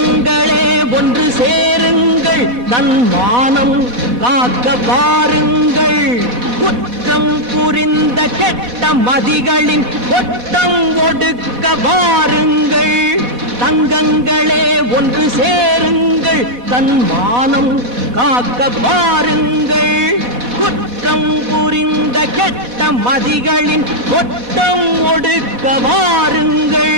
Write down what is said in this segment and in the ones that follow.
தங்கங்களே ஒன்று சேருங்கள், தன் மானம் காக்க பாருங்கள். குற்றம் புரிந்த கெட்ட மதிகளின் கொட்டம் ஒடுக்க வாருங்கள். தங்கங்களே ஒன்று சேருங்கள், தன் மானம் காக்க பாருங்கள். குற்றம் புரிந்த கெட்ட மதிகளின் கொட்டம் ஒடுக்க வாருங்கள்.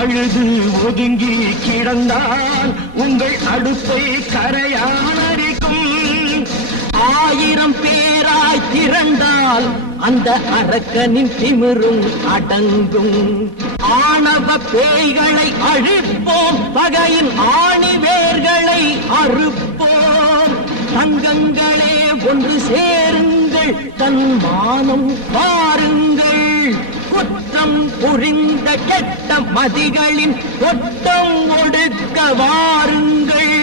அழுது ஒதுங்கி கிடந்தால் உங்கள் அடுப்பை கரையானரிக்கும். 1000 பேராய் திரண்டால் அந்த அரக்கனின் திமிரும் அடங்கும். ஆணவ பேய்களை அழிப்போம், பகையின் ஆணிவேர்களை அறுப்போம். தங்கங்களே ஒன்று சேருங்கள், தன் மானம் பாருங்கள். குற்றம் புரிந்த கெட்ட மதிகளின் கொட்டம் ஒடுக்க வாருங்கள்.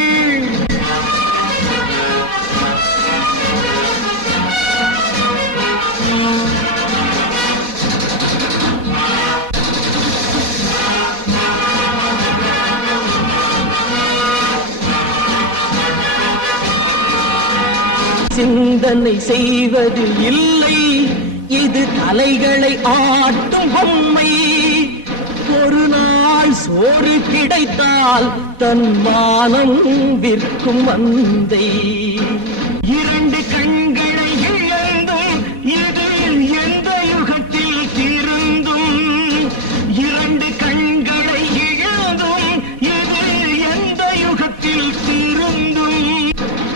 சிந்தனை செய்வது இல்லை, இது தலைகளை ஆட்டும் பொம்மை. ஒரு நாள் சோறு கிடைத்தால் தன் மானம் விற்கும் மந்தை. 2 கண்களை இழந்தும் இது எந்த யுகத்தில் திருந்தும். 2 கண்களை இழந்தும் இது எந்த யுகத்தில் திருந்தும்.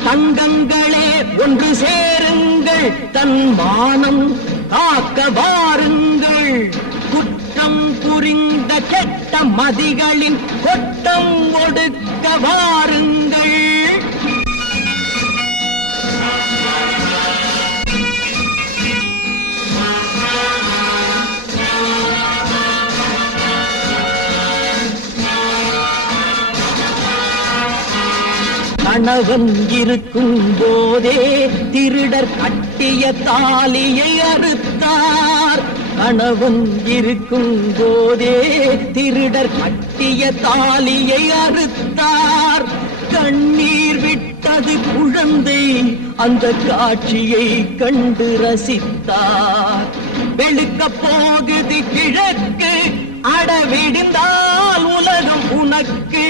தங்கங்களே ஒன்று சேருங்கள், தன் மானம் காக்க வாருங்கள். குற்றம் புரிந்த கெட்ட மதிகளின் கொட்டம் ஒடுக்க வாருங்கள். கணவன் இருக்கும் போதே திருடர் கட்டிய தாலியை அறுத்தார். கணவன் இருக்கும் போதே திருடர் கட்டிய தாலியை அறுத்தார். கண்ணீர் விட்டது குழந்தை, அந்த காட்சியை கண்டு ரசித்தார். வெளுக்க போகுது கிழக்கு, அடவிடிந்தால் உலகம் உனக்கு.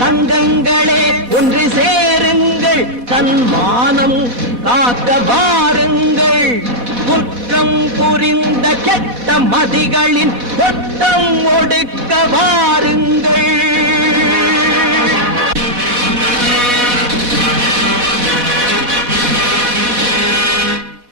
தங்கங்களே ஒன்று சேருங்கள், தன் மானம் காக்க வாருங்கள். குற்றம் புரிந்த கெட்ட மதிகளின் கொட்டம்